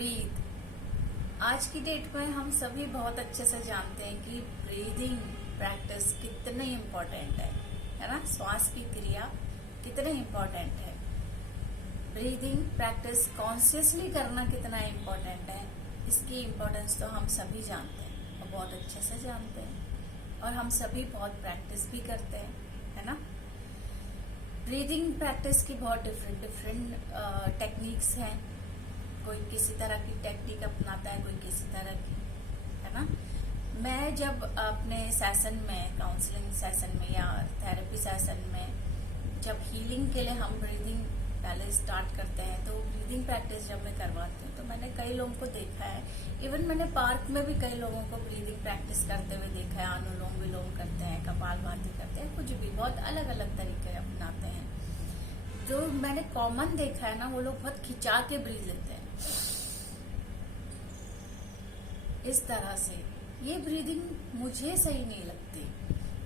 Breathe. आज की date में हम सभी बहुत अच्छे से जानते हैं कि ब्रीदिंग प्रैक्टिस कितनी इम्पोर्टेंट है ना। श्वास की क्रिया कितनी इम्पोर्टेंट है। ब्रीदिंग प्रैक्टिस कॉन्शियसली करना कितना इम्पोर्टेंट है, इसकी इम्पोर्टेंस तो हम सभी जानते हैं और बहुत अच्छे से जानते हैं, और हम सभी बहुत प्रैक्टिस भी करते हैं, है ना। ब्रीदिंग प्रैक्टिस की बहुत डिफरेंट टेक्निक्स हैं। कोई किसी तरह की टेक्निक अपनाता है, कोई किसी तरह की, है ना। मैं जब अपने सेशन में, काउंसलिंग सेशन में या थेरेपी सेशन में, जब हीलिंग के लिए हम ब्रीदिंग पहले स्टार्ट करते हैं, तो ब्रीदिंग प्रैक्टिस जब मैं करवाती हूँ तो मैंने कई लोगों को देखा है। इवन मैंने पार्क में भी कई लोगों को ब्रीदिंग प्रैक्टिस करते हुए देखा है। अनुलोम विलोम करते हैं, कपालभाति करते हैं, कुछ भी बहुत अलग अलग तरीके अपनाते हैं। जो मैंने कॉमन देखा है ना, वो लोग बहुत खिंचा के ब्रीद लेते हैं इस तरह से। ये ब्रीदिंग मुझे सही नहीं लगती,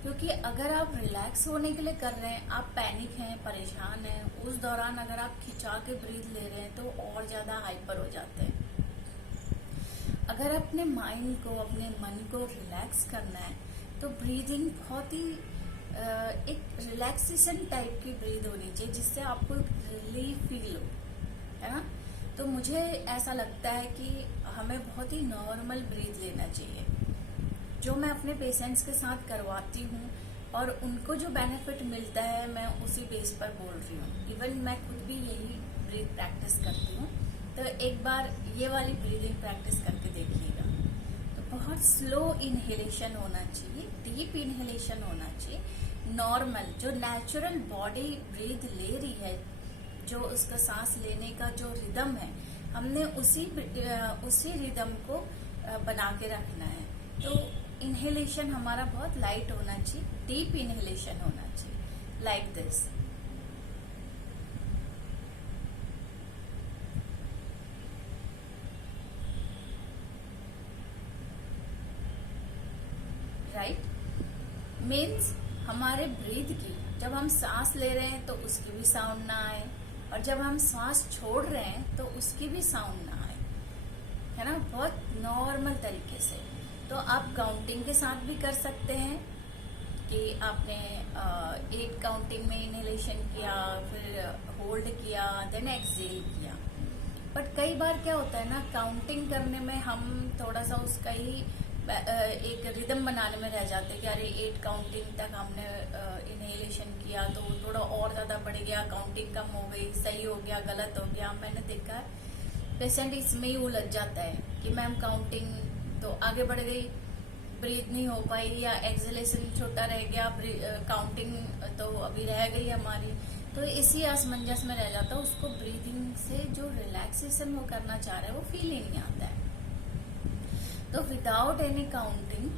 क्योंकि अगर आप रिलैक्स होने के लिए कर रहे हैं, आप पैनिक हैं, परेशान हैं, उस दौरान अगर आप खिंचा के ब्रीथ ले रहे हैं तो और ज्यादा हाइपर हो जाते हैं। अगर अपने माइंड को, अपने मन को रिलैक्स करना है तो ब्रीदिंग बहुत ही एक रिलैक्सेशन टाइप की ब्रीद होनी चाहिए, जिससे आपको रिलीफ फील हो, है ना। तो मुझे ऐसा लगता है कि हमें बहुत ही नॉर्मल ब्रीथ लेना चाहिए, जो मैं अपने पेशेंट्स के साथ करवाती हूँ, और उनको जो बेनिफिट मिलता है मैं उसी बेस पर बोल रही हूँ। इवन मैं खुद भी यही ब्रीथ प्रैक्टिस करती हूँ। तो एक बार ये वाली ब्रीदिंग प्रैक्टिस करके देखिएगा। तो बहुत स्लो इनहेलेशन होना चाहिए, डीप इनहेलेशन होना चाहिए, नॉर्मल जो नेचुरल बॉडी ब्रीथ ले रही है, जो उसका सांस लेने का जो रिदम है, हमने उसी रिदम को बना के रखना है। तो इनहेलेशन हमारा बहुत लाइट होना चाहिए, डीप इनहेलेशन होना चाहिए, लाइक दिस। राइट। मीन्स हमारे ब्रीथ की, जब हम सांस ले रहे हैं तो उसकी भी साउंड ना आए, और जब हम सांस छोड़ रहे हैं तो उसकी भी साउंड ना आए, है ना। बहुत नॉर्मल तरीके से। तो आप काउंटिंग के साथ भी कर सकते हैं कि आपने 8 काउंटिंग में इनहेलेशन किया, फिर होल्ड किया, देन एक्सहेल किया। बट कई बार क्या होता है ना, काउंटिंग करने में हम थोड़ा सा उसका ही एक रिदम बनाने में रह जाते हैं कि अरे 8 काउंटिंग तक हमने इनहेलेशन किया तो थोड़ा और ज्यादा बढ़ गया, काउंटिंग कम हो गई, सही हो गया, गलत हो गया। मैंने देखा है पेशेंट इसमें ही उलझ जाता है कि मैम काउंटिंग तो आगे बढ़ गई, ब्रीथ नहीं हो पाई, या एक्सहेलेशन छोटा रह गया, काउंटिंग तो अभी रह गई हमारी। तो इसी असमंजस में रह जाता है। उसको ब्रीदिंग से जो रिलैक्सेशन वो करना चाह रहे हैं वो फील ही नहीं आता है। तो without any counting,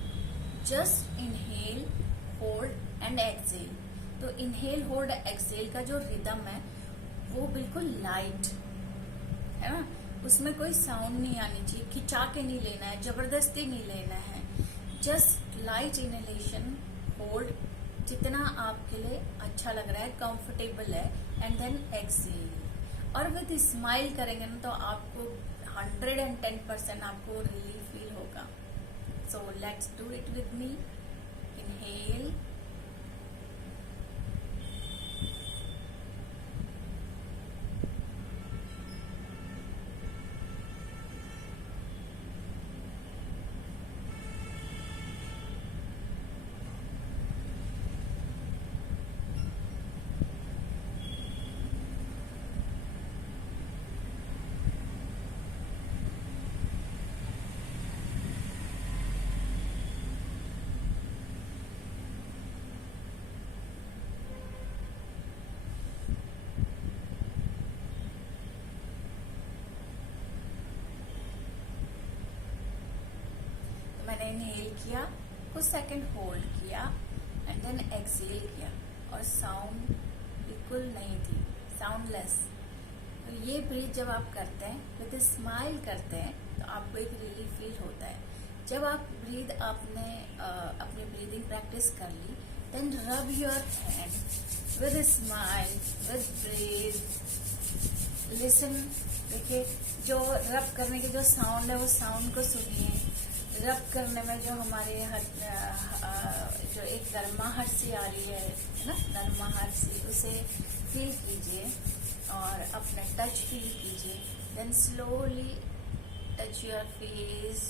just inhale, hold and exhale. तो इनहेल, होल्ड, एक्सहेल का जो रिदम है वो बिल्कुल लाइट है ना, उसमें कोई साउंड नहीं आनी चाहिए, खिंचा के नहीं लेना है, जबरदस्ती नहीं लेना है। जस्ट लाइट इनहेलेशन, होल्ड, जितना आपके लिए अच्छा लग रहा है, कंफर्टेबल है, एंड देन एक्सहेल। और विद स्माइल करेंगे ना तो आपको 110% आपको रिलीफ फील होगा। So let's do it with me. Inhale, मैंने इनहेल किया, कुछ सेकंड होल्ड किया, एंड देन एक्सहेल किया, और साउंड बिल्कुल नहीं थी, साउंडलेस। तो ये ब्रीथ जब आप करते हैं, विद स्माइल करते हैं, तो आपको एक रिलीफ फील होता है। जब आप ब्रीथ आपने अपनी ब्रीदिंग प्रैक्टिस कर ली, then rub your hand with smile, with breath, listen, देखिए जो रब करने के जो साउंड है वो साउंड को सुनिए। रब करने में जो हमारे जो एक गर्माहट सी आ रही है ना, गर्माहट सी, उसे फील कीजिए और अपना टच फील कीजिए। Then slowly touch your face,